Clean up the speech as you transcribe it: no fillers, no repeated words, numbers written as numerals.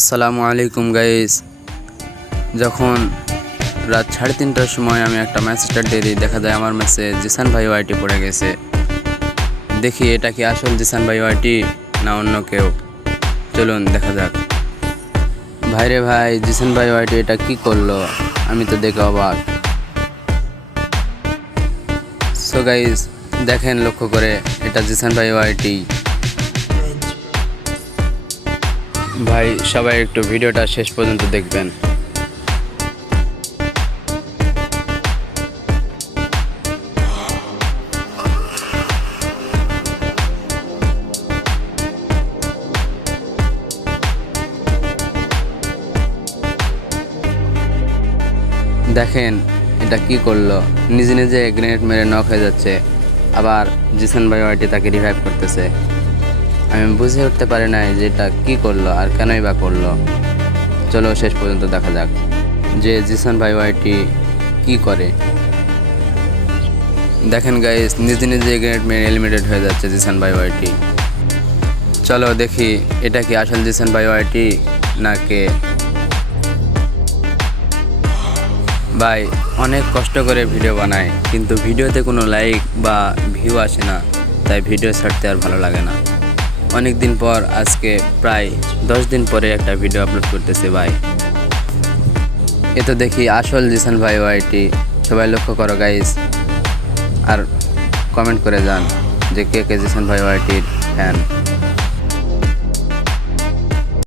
আসসালামু আলাইকুম গাইস। যখন রাত 3:30টার সময় আমি একটা ম্যাচ স্টার্ট দিয়ে দিই, দেখা যায় আমার ম্যাচে জিসান ভাই ওয়াইটি পড়ে গেছে। দেখি এটা কি আসল জিসান ভাই ওয়াইটি না অন্য কেউ। চলুন দেখা যাক। ভাইরে ভাই, জিসান ভাই ওয়াইটি এটা কি করলো, আমি তো দেখে অবাক। সো গাইস, দেখেন লক্ষ্য করে, এটা জিসান ভাই ওয়াইটি। ভাই সবাই একটু ভিডিওটা শেষ পর্যন্ত দেখবেন। দেখেন এটা কি করলো, নিজে নিজে গ্রেনেড মেরে নক হয়ে যাচ্ছে, আবার জিসান ভাই ওয়াইটি তাকে রিভাইভ করতেছে। আমি বুঝে উঠতে পারি নাই যে এটা কি করলো আর কেনই বা করলো। চলো শেষ পর্যন্ত দেখা যাক যে জিসান ভাই ওয়াইটি কি করে। দেখেন গাইস, নিজে নিজে গ্রেনেড মেরে এলিমিনেটেড হয়ে যাচ্ছে জিসান ভাই ওয়াইটি। চলো দেখি এটা কি আসল জিসান ভাই ওয়াইটি না কে। ভাই অনেক কষ্ট করে ভিডিও বানায়, কিন্তু ভিডিওতে কোনো লাইক বা ভিউ আসে না, তাই ভিডিও ছাড়তে আর ভালো লাগে না। অনেক দিন পর, আজকে প্রায় 10 দিন পরে একটা ভিডিও আপলোড করতেছে ভাই। এ তো দেখি আসল জিসান ভাই ওয়াইটি। সবাই লক্ষ্য করো গাইস, আর কমেন্ট করে যান যে কে কে জিসান ভাই ওয়াইটির ফ্যান।